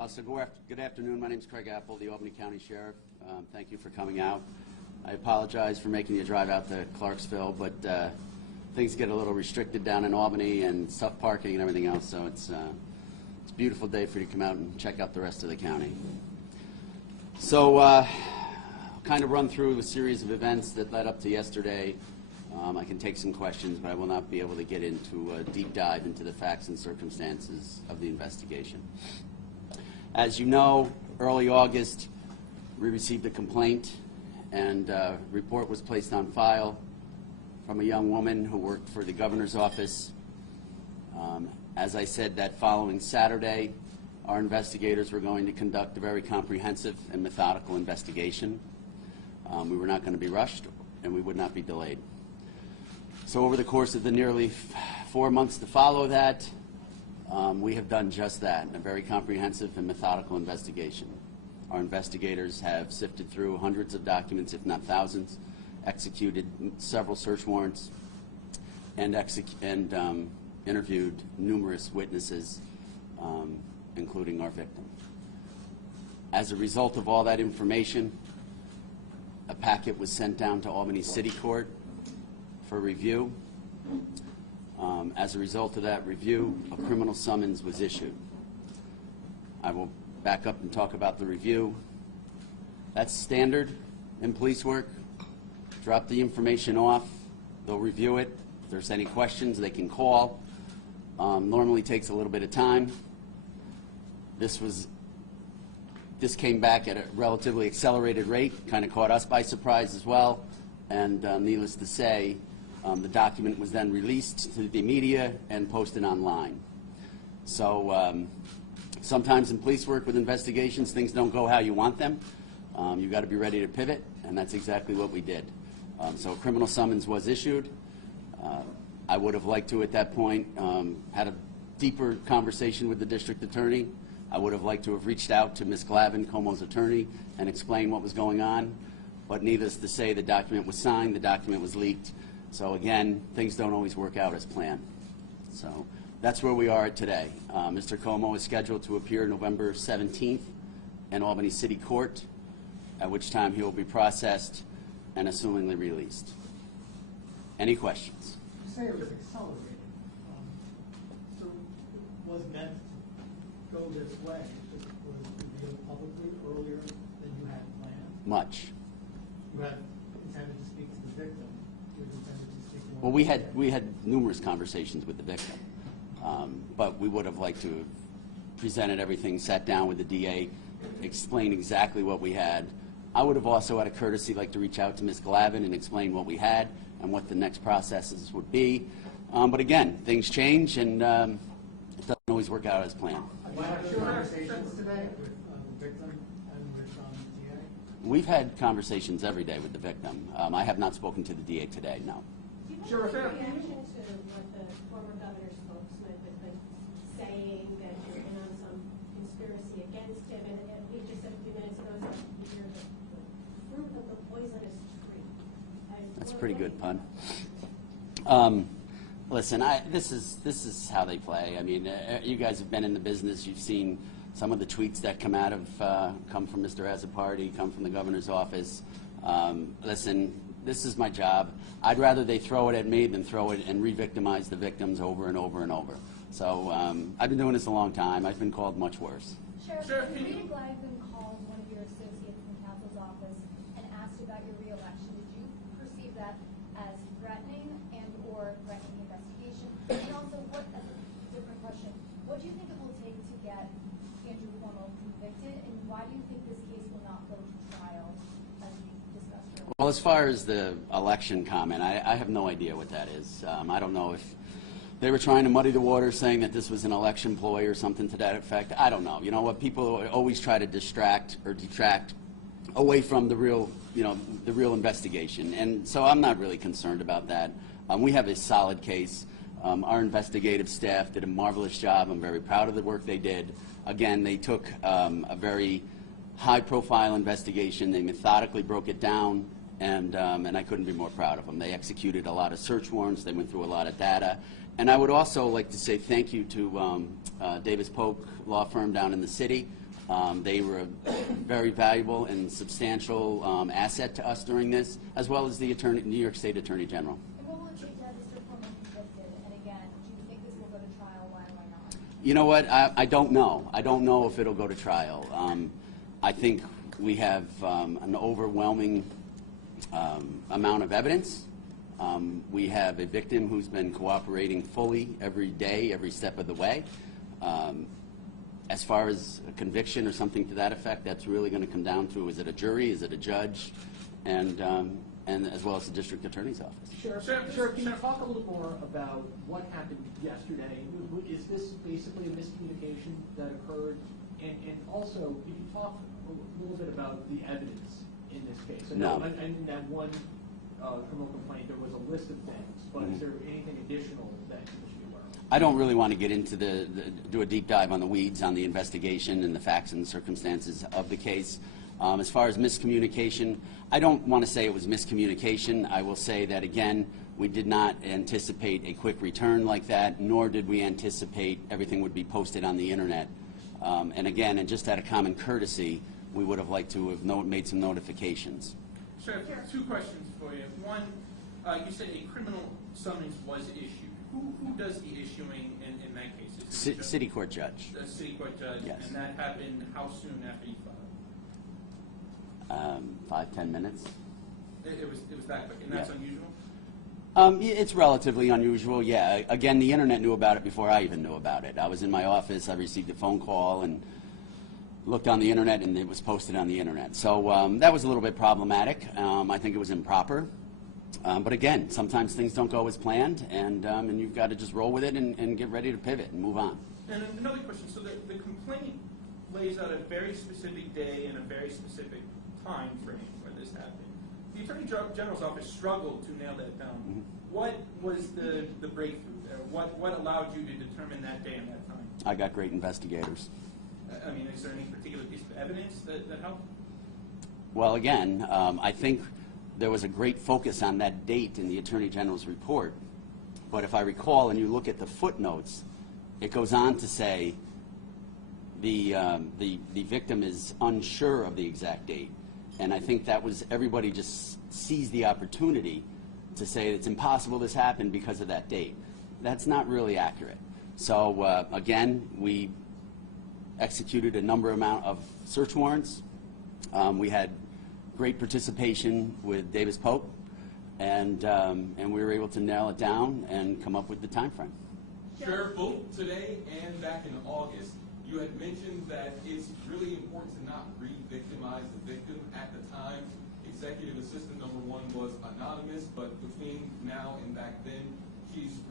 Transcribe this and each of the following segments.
Good afternoon. My name is Craig Apple, the Albany County Sheriff. Thank you for coming out. I apologize for making you drive out to Clarksville, but things get a little restricted down in Albany and tough parking and everything else, so it's a beautiful day for you to come out and check out the rest of the county. So I'll kind of run through a series of events that led up to yesterday. I can take some questions, but I will not be able to get into a deep dive into the facts and circumstances of the investigation. As you know, early August, we received a complaint, and a report was placed on file from a young woman who worked for the governor's office. As I said, that following Saturday, our investigators were going to conduct a very comprehensive and methodical investigation. We were not going to be rushed, and we would not be delayed. So over the course of the nearly 4 months to follow that, we have done just that, a very comprehensive and methodical investigation. Our investigators have sifted through hundreds of documents, if not thousands, executed several search warrants, and interviewed numerous witnesses, including our victim. As a result of all that information, a packet was sent down to Albany City Court for review. As a result of that review, a criminal summons was issued. I will back up and talk about the review. That's standard in police work. Drop the information off. They'll review it. If there's any questions, they can call. Normally takes a little bit of time. This came back at a relatively accelerated rate, kind of caught us by surprise as well, and needless to say, the document was then released to the media and posted online. So sometimes in police work with investigations, things don't go how you want them. You've got to be ready to pivot, and that's exactly what we did. So a criminal summons was issued. I would have liked to, at that point, had a deeper conversation with the district attorney. I would have liked to have reached out to Ms. Glavin, Cuomo's attorney, and explained what was going on. But needless to say, the document was signed, the document was leaked. So again, things don't always work out as planned. So that's where we are today. Mr. Cuomo is scheduled to appear November 17th in Albany City Court, at which time he will be processed and assumingly released. Any questions? You say it was accelerated. So it was meant to go this way. It was revealed publicly earlier than you had planned? Much. You had intended to speak to the victim. Well, we had numerous conversations with the victim, but we would have liked to have presented everything, sat down with the DA, explained exactly what we had. I would have also, out of courtesy, liked to reach out to Ms. Glavin and explain what we had and what the next processes would be. But again, things change, and it doesn't always work out as planned. Did you have conversations today with the victim and with the DA? We've had conversations every day with the victim. I have not spoken to the DA today, no. Do you have a reaction to what the former governor spokesman has been saying, that you're in on some conspiracy against him, and he just said a few minutes ago that you're the fruit of the poisonous tree? That's a pretty good pun. Listen, this is how they play. I mean, you guys have been in the business. You've seen some of the tweets that come from Mr. Azzopardi, come from the governor's office. Listen, this is my job. I'd rather they throw it at me than throw it and re-victimize the victims over and over and over. So I've been doing this a long time. I've been called much worse. Sheriff, when Ms. Glavin called one of your associates in counsel's office and asked about your re-election, did you perceive that as threatening and or threatening the investigation? And also, as a different question, what do you think it will take to get Andr Cuomo convicted, and why do you think this case will not go to trial, as we discussed earlier? Well, as far as the election comment, I have no idea what that is. I don't know if they were trying to muddy the water, saying that this was an election ploy or something to that effect. I don't know. You know what? People always try to distract or detract away from the real, the real investigation. And so I'm not really concerned about that. We have a solid case. Our investigative staff did a marvelous job. I'm very proud of the work they did. Again, they took a very high-profile investigation. They methodically broke it down, and I couldn't be more proud of them. They executed a lot of search warrants. They went through a lot of data. And I would also like to say thank you to Davis Polk Law Firm down in the city, They were a very valuable and substantial asset to us during this, as well as the New York State Attorney General. And what will it take to have Mr. Cuomo convicted? And again, do you think this will go to trial? Why not? You know what? I don't know. I don't know if it'll go to trial. I think we have an overwhelming amount of evidence. We have a victim who's been cooperating fully every day, every step of the way. As far as a conviction or something to that effect, that's really going to come down to, is it a jury, is it a judge, and as well as the district attorney's office. Sheriff, can you talk a little more about what happened yesterday? Is this basically a miscommunication that occurred? And also, could you talk a little bit about the evidence in this case? No. In that one criminal complaint, there was a list of things, but is there anything additional that you should be aware of? I don't really want to get into do a deep dive on the weeds on the investigation and the facts and circumstances of the case. As far as miscommunication, I don't want to say it was miscommunication. I will say that, again, we did not anticipate a quick return like that, nor did we anticipate everything would be posted on the internet. And again, and just out of common courtesy, we would have liked to have made some notifications. Sheriff, two questions for you. One, you said a criminal summons was issued. Who does the issuing in that case? Is it City court judge. the city court judge? Yes. And that happened how soon after you filed? 5-10 minutes. It was that quick, and that's Yeah. unusual? It's relatively unusual, yeah. Again, the internet knew about it before I even knew about it. I was in my office, I received a phone call and looked on the internet, and it was posted on the internet. So that was a little bit problematic. I think it was improper. But again, sometimes things don't go as planned, and you've got to just roll with it and get ready to pivot and move on. And another question. So the complaint lays out a very specific day and a very specific time frame where this happened. The Attorney General's office struggled to nail that down. Mm-hmm. What was the breakthrough there? What allowed you to determine that day and that time? I got great investigators. I mean, is there any particular piece of evidence that helped? Well, again, I think there was a great focus on that date in the Attorney General's report. But if I recall, and you look at the footnotes, it goes on to say the victim is unsure of the exact date. And I think that was, everybody just seized the opportunity to say it's impossible this happened because of that date. That's not really accurate. So again, we executed a number of search warrants. We had great participation with Davis Pope, and we were able to nail it down and come up with the time frame. Sheriff, both today and back in August, you had mentioned that it's really important to not re-victimize the victim. At the time, Executive Assistant number 1 was anonymous, but between now and back then,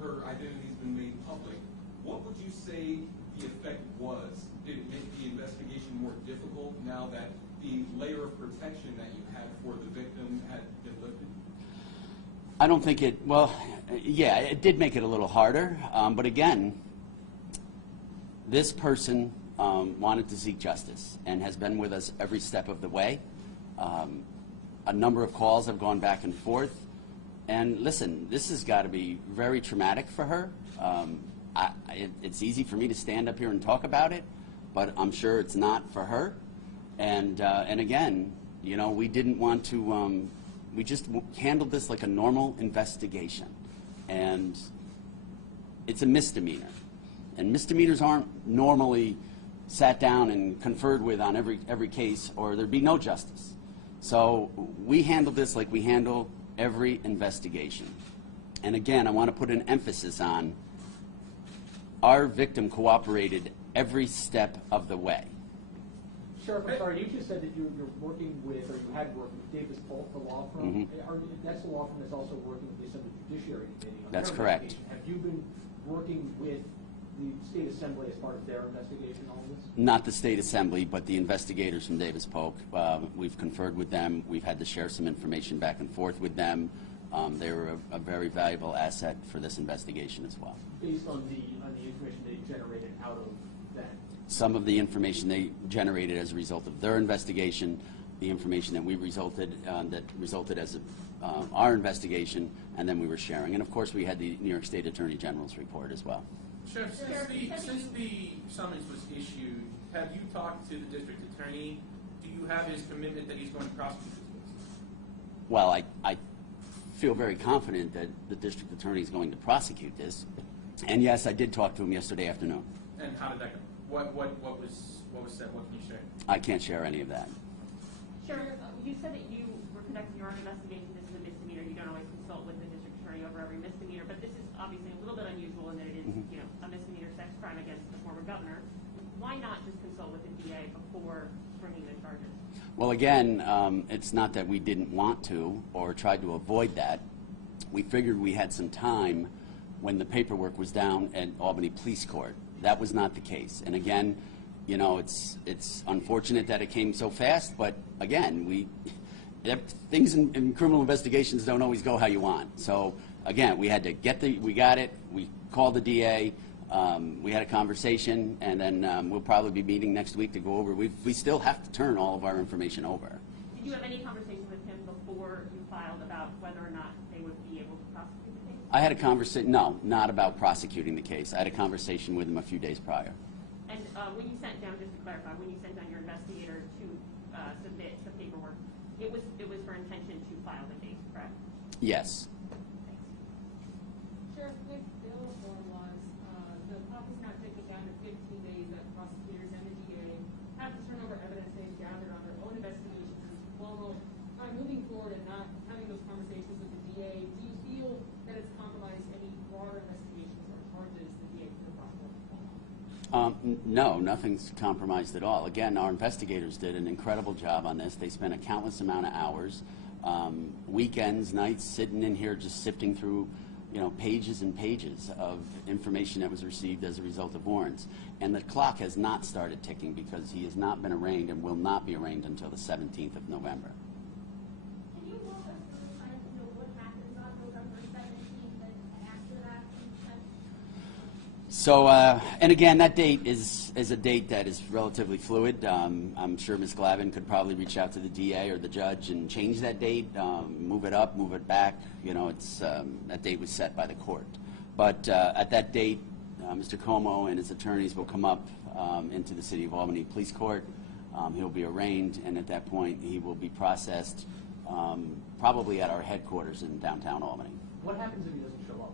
her identity's been made public. What would you say the effect was? Did it make the investigation more difficult now that the layer of protection that you had for the victim had been lifted? I don't think it, well, yeah, it did make it a little harder, but again, this person wanted to seek justice and has been with us every step of the way. A number of calls have gone back and forth. And listen, this has got to be very traumatic for her. It's easy for me to stand up here and talk about it, but I'm sure it's not for her. And again, you know, we didn't want to, we just handled this like a normal investigation. And it's a misdemeanor. And misdemeanors aren't normally sat down and conferred with on every case, or there'd be no justice. So we handled this like we handle every investigation. And again, I want to put an emphasis on our victim cooperated every step of the way. Sheriff, I'm sorry, you just said that you're working with, or you had worked with Davis Polk, the law firm. That's the law firm that's also working with the Assembly Judiciary Committee. On That's their correct. investigation. Have you been working with the State Assembly as part of their investigation on this? Not the State Assembly, but the investigators from Davis Polk. We've conferred with them. We've had to share some information back and forth with them. They were a very valuable asset for this investigation as well. Based on the information they generated out of that? Some of the information they generated as a result of their investigation, the information that we that resulted as our investigation, and then we were sharing. And of course, we had the New York State Attorney General's report as well. Sheriff, since the summons was issued, have you talked to the district attorney? Do you have his commitment that he's going to prosecute this case? Well, I feel very confident that the district attorney is going to prosecute this. And yes, I did talk to him yesterday afternoon. And how did that go? What was said? What can you share? I can't share any of that. Sure. You said that you were conducting your own investigation. This is a misdemeanor. You don't always consult with the district attorney over every misdemeanor, but this is obviously a little bit unusual in that it is, a misdemeanor sex crime against the former governor. Why not just consult with the DA before bringing the charges? Well, again, it's not that we didn't want to or tried to avoid that. We figured we had some time when the paperwork was down at Albany Police Court. That was not the case. And again, it's unfortunate that it came so fast, but again, things in criminal investigations don't always go how you want. So again, we had to we got it, we called the DA, we had a conversation, and then we'll probably be meeting next week to go over. We still have to turn all of our information over. Did you have any conversation with him before you filed about whether or not they would be able to prosecute the case? I had a conversation, no, not about prosecuting the case. I had a conversation with him a few days prior. And when you sent down, just to clarify, when you sent down your investigator to submit the paperwork, it was for intention to file the case, correct? Yes. Sheriff, quick bill form was, the clock is now ticking down to 15 days that prosecutors and the DA have to turn over evidence they've gathered on their own investigations into Cuomo. Moving forward and not having those conversations with the DA, do you feel that it's compromised any broader investigations or charges the DA could have brought forward? No, nothing's compromised at all. Again, our investigators did an incredible job on this. They spent a countless amount of hours, weekends, nights, sitting in here just sifting through, pages and pages of information that was received as a result of warrants. And the clock has not started ticking because he has not been arraigned and will not be arraigned until the 17th of November. Can you walk us through kind of what happens on November 17th and after that? So, and again, that date is a date that is relatively fluid. I'm sure Ms. Glavin could probably reach out to the DA or the judge and change that date, move it up, move it back. That date was set by the court. But at that date, Mr. Cuomo and his attorneys will come up into the City of Albany Police Court. He'll be arraigned, and at that point, he will be processed probably at our headquarters in downtown Albany. What happens if he doesn't show up?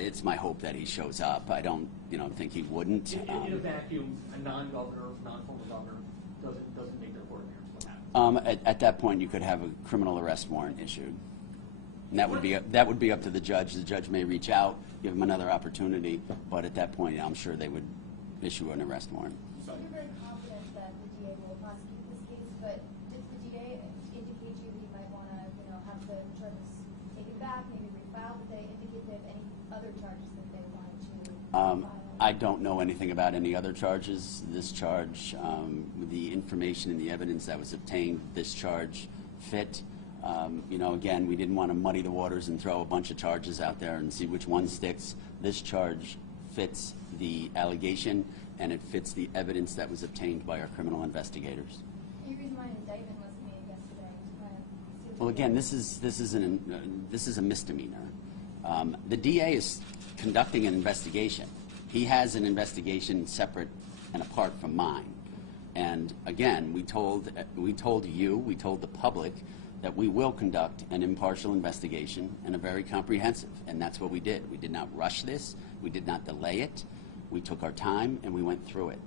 It's my hope that he shows up. I don't, think he wouldn't. In a vacuum, a non-governor, non-former governor doesn't make their court appearance. What happens? At that point, you could have a criminal arrest warrant issued, and that would be up to the judge. The judge may reach out, give him another opportunity, but at that point, I'm sure they would issue an arrest warrant. So you're very confident that the DA will prosecute this case, but did the DA indicate to you that you might want to, have the charges taken back, maybe refiled? Did they indicate they have any other charges that they wanted to file? I don't know anything about any other charges. This charge, with the information and the evidence that was obtained, this charge fit. Again, we didn't want to muddy the waters and throw a bunch of charges out there and see which one sticks. This charge fits the allegation, and it fits the evidence that was obtained by our criminal investigators. Any reason why an indictment wasn't made yesterday to kind of see what Well, again, this is a misdemeanor. The DA is conducting an investigation. He has an investigation separate and apart from mine. And again, we told the public that we will conduct an impartial investigation and a very comprehensive, and that's what we did. We did not rush this. We did not delay it. We took our time and we went through it.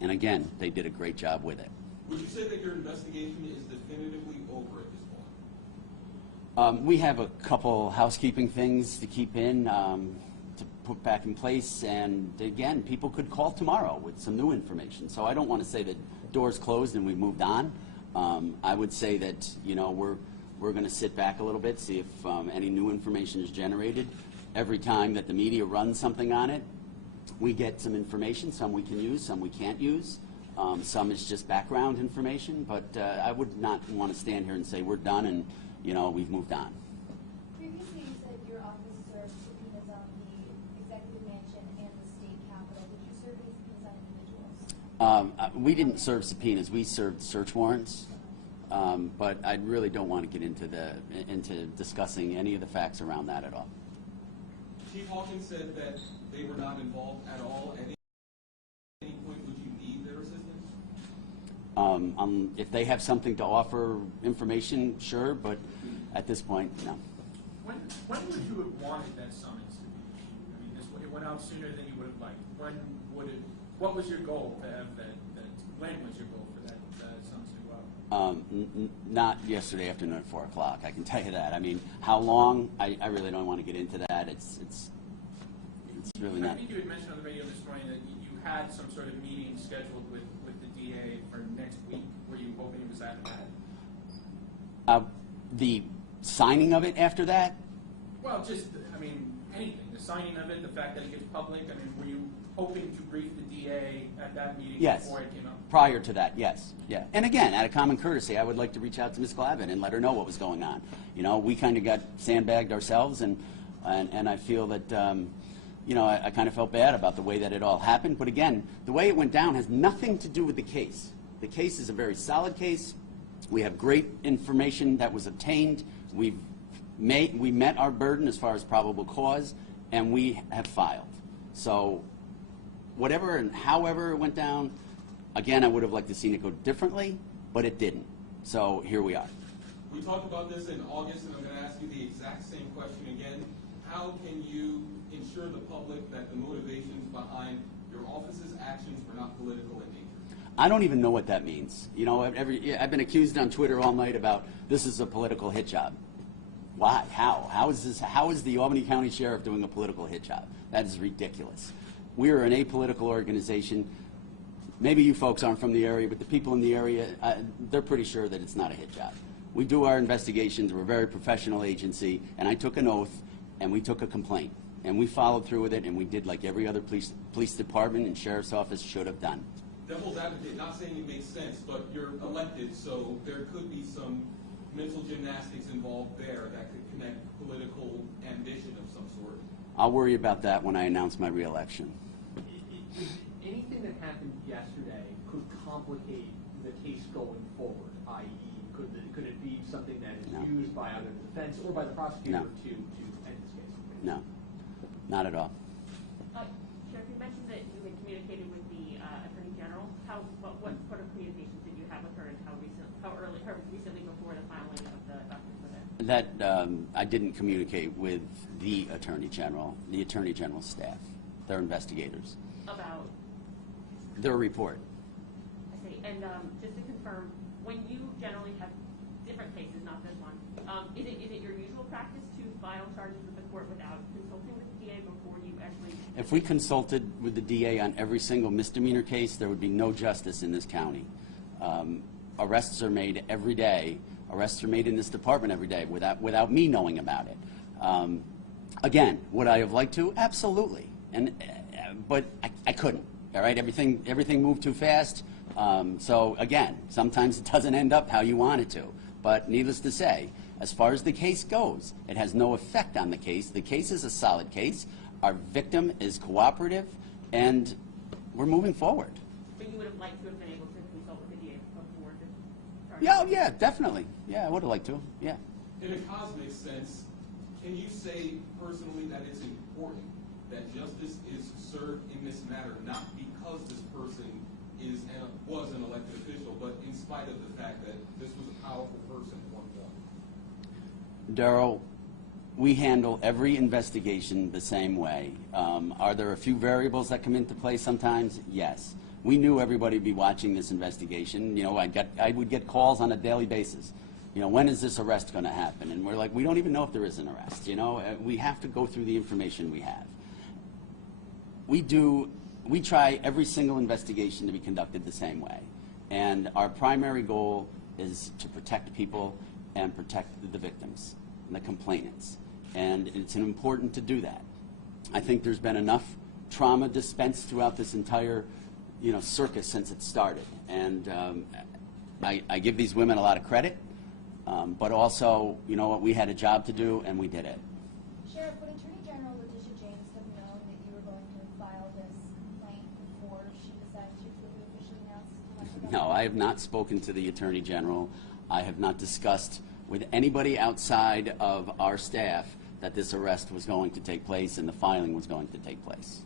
And again, they did a great job with it. Would you say that your investigation is definitively over at this point? We have a couple housekeeping things to keep in, to put back in place, and again, people could call tomorrow with some new information. So I don't want to say that doors closed and we've moved on. I would say that we're going to sit back a little bit, see if any new information is generated. Every time that the media runs something on it, we get some information. Some we can use, some we can't use. Some is just background information, but I would not want to stand here and say we're done and we've moved on. Previously, you said your office served subpoenas on the executive mansion and the state capitol. Did you serve any subpoenas on individuals? We didn't serve subpoenas. We served search warrants. But I really don't want to get into discussing any of the facts around that at all. Chief Hawkins said that they were not involved at all. If they have something to offer information, sure, but at this point, no. When would you have wanted that summons to be issued? I mean, it went out sooner than you would have liked. What was your goal to have that, when was your goal for that summons to go out? Not yesterday afternoon at 4 o'clock, I can tell you that. I mean, how long, I really don't want to get into that. It's really not. I think you had mentioned on the radio this morning that you had some sort of meeting scheduled with the DA for next week. Were you hoping it was that bad? The signing of it after that? Well, just, I mean, anything. The signing of it, the fact that it gets public. I mean, were you hoping to brief the DA at that meeting before it came out? Prior to that, yes. Yeah. And again, out of common courtesy, I would like to reach out to Ms. Glavin and let her know what was going on. You know, we kind of got sandbagged ourselves, and I feel that, you know, I kind of felt bad about the way that it all happened. But again, the way it went down has nothing to do with the case. The case is a very solid case. We have great information that was obtained. We met our burden as far as probable cause, and we have filed. So whatever and however it went down, again, I would have liked to seen it go differently, but it didn't. So here we are. We talked about this in August, and I'm going to ask you the exact same question again. How can you ensure the public that the motivations behind your office's actions were not political in nature? I don't even know what that means. You know, I've been accused on Twitter all night about this is a political hit job. Why? How? How is the Albany County Sheriff doing a political hit job? That is ridiculous. We are an apolitical organization. Maybe you folks aren't from the area, but the people in the area, they're pretty sure that it's not a hit job. We do our investigations. We're a very professional agency, and I took an oath, and we took a complaint, and we followed through with it, and we did like every other police department and sheriff's office should have done. Devil's advocate, not saying it makes sense, but you're elected, so there could be some mental gymnastics involved there that could connect political ambition of some sort. I'll worry about that when I announce my reelection. Anything that happened yesterday could complicate the case going forward, i.e., could it be something that is used by either the defense or by the prosecutor to end this case? No, not at all. Sheriff, you mentioned that you had communicated with the Attorney General. What sort of communications did you have with her, and how recently before the filing of the documents with it? That I didn't communicate with the Attorney General, the Attorney General's staff, their investigators. About? Their report. I see. And just to confirm, when you generally have different cases, not this one, is it your usual practice to file charges with the court without consulting with the DA before you actually? If we consulted with the DA on every single misdemeanor case, there would be no justice in this county. Arrests are made every day. Arrests are made in this department every day without me knowing about it. Again, would I have liked to? Absolutely. But I couldn't. All right, everything moved too fast. So again, sometimes it doesn't end up how you want it to. But needless to say, as far as the case goes, it has no effect on the case. The case is a solid case. Our victim is cooperative, and we're moving forward. But you would have liked to have been able to consult with the DA before the Yeah, charge? yeah, definitely. Yeah, I would have liked to. Yeah. In a cosmic sense, can you say personally that it's important that justice is served in this matter, not because this person was an elected official, but in spite of the fact that this was a powerful person at one point? Darryl, we handle every investigation the same way. Are there a few variables that come into play sometimes? Yes. We knew everybody would be watching this investigation. You know, I would get calls on a daily basis. You know, when is this arrest going to happen? And we're like, we don't even know if there is an arrest. You know, we have to go through the information we have. We try every single investigation to be conducted the same way. And our primary goal is to protect people and protect the victims and the complainants. And it's important to do that. I think there's been enough trauma dispensed throughout this entire, you know, circus since it started. And I give these women a lot of credit, but also, you know what, we had a job to do and we did it. Sheriff, would Attorney General Letitia James have known that you were going to file this complaint before she decided she was going to officially announce? No, I have not spoken to the Attorney General. I have not discussed with anybody outside of our staff that this arrest was going to take place and the filing was going to take place.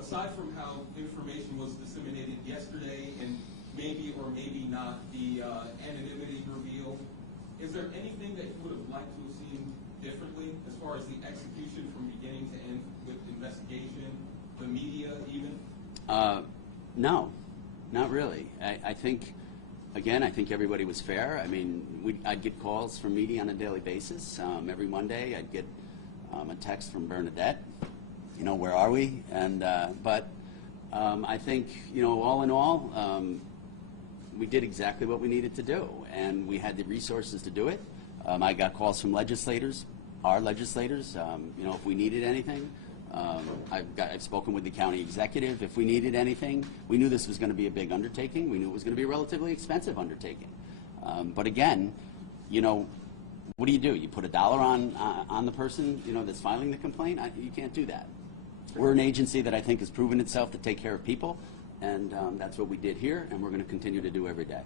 aside from how information was disseminated yesterday and maybe or maybe not the anonymity reveal, is there anything that you would have liked to have seen differently as far as the execution from beginning to end with investigation, the media even? No, not really. I think, again, I think everybody was fair. I mean, I'd get calls from media on a daily basis. Every Monday I'd get a text from Bernadette, you know, where are we? And, but I think, you know, all in all, we did exactly what we needed to do, and we had the resources to do it. I got calls from legislators, our legislators, you know, if we needed anything. I've spoken with the county executive. If we needed anything, we knew this was going to be a big undertaking. We knew it was going to be a relatively expensive undertaking. But again, you know, what do? You put $1 on the person, you know, that's filing the complaint? You can't do that. We're an agency that I think has proven itself to take care of people, and that's what we did here, and we're going to continue to do every day.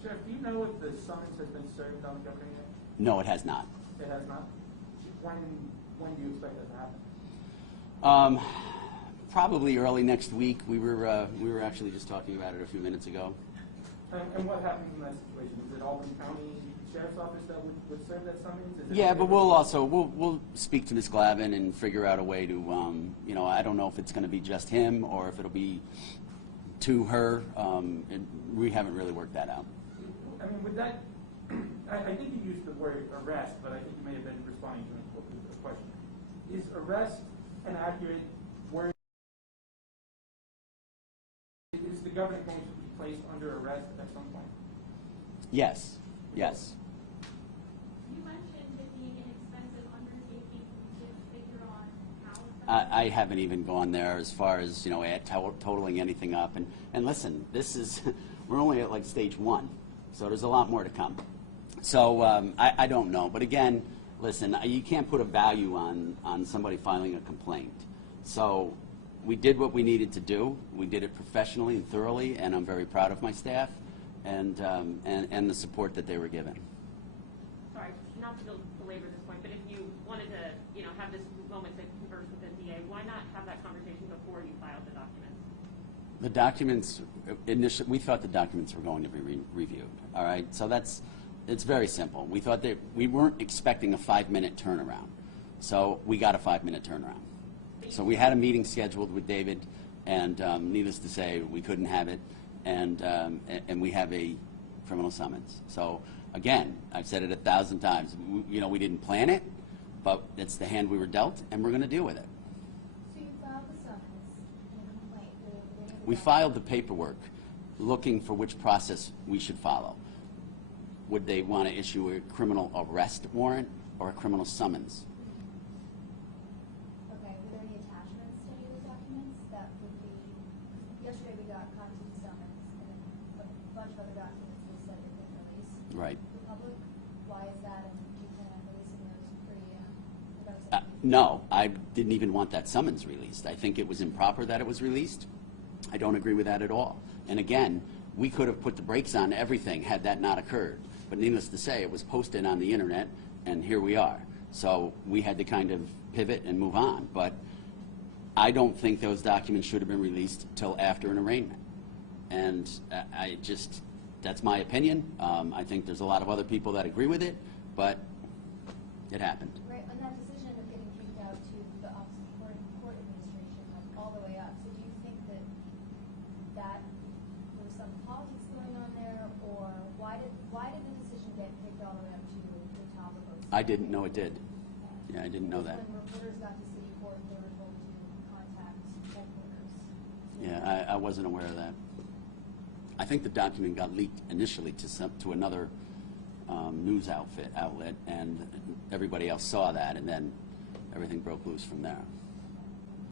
Sheriff, do you know if the summons has been served on the governor yet? No, it has not. It has not? When do you expect that to happen? Probably early next week. We were actually just talking about it a few minutes ago. And what happens in that situation? Is it Albany County Sheriff's Office that would serve that summons? Yeah, but we'll speak to Ms. Glavin and figure out a way to, you know, I don't know if it's going to be just him or if it'll be to her. We haven't really worked that out. I mean, with that, I think you used the word arrest, but I think you may have been responding to a question. Is arrest an accurate word? Is the governor going to be placed under arrest at some point? Yes. Yes. You mentioned it being an expensive undertaking. Did you figure on how? I haven't even gone there as far as, you know, totaling anything up. And listen, this is, we're only at like stage 1, so there's a lot more to come. So I don't know. But again, listen, you can't put a value on somebody filing a complaint. So we did what we needed to do. We did it professionally and thoroughly, and I'm very proud of my staff and the support that they were given. Sorry, not to belabor this point, but if you wanted to, you know, have this moment to converse with the DA, why not have that conversation before you filed the documents? The documents, initially, we thought the documents were going to be reviewed. All right, so it's very simple. We thought that we weren't expecting a 5-minute turnaround, so we got a 5-minute turnaround. So we had a meeting scheduled with David, and needless to say, we couldn't have it, and we have a criminal summons. So again, I've said it 1,000 times. You know, we didn't plan it, but it's the hand we were dealt, and we're going to deal with it. So you filed the summons and the complaint. We filed the paperwork looking for which process we should follow. Would they want to issue a criminal arrest warrant or a criminal summons? Okay, were there any attachments to any of the documents that would be, yesterday we got copies of the summons and a bunch of other documents that said they've been released. Right. To the public, why is that, and do you plan on releasing those No, I didn't even want that summons released. I think it was improper that it was released. I don't agree with that at all. And again, we could have put the brakes on everything had that not occurred. But needless to say, it was posted on the internet, and here we are. So we had to kind of pivot and move on. But I don't think those documents should have been released till after an arraignment. And that's my opinion. I think there's a lot of other people that agree with it, but it happened. Right, on that decision of getting kicked out to the Office of Court Administration, like all the way up, so do you think that there was some politics going on there, or why did the decision get kicked all the way up to the top of those? I didn't know it did. Yeah, I didn't know that. When reporters got to city court, they were told to contact headquarters. Yeah, I wasn't aware of that. I think the document got leaked initially to another news outlet, and everybody else saw that, and then everything broke loose from there.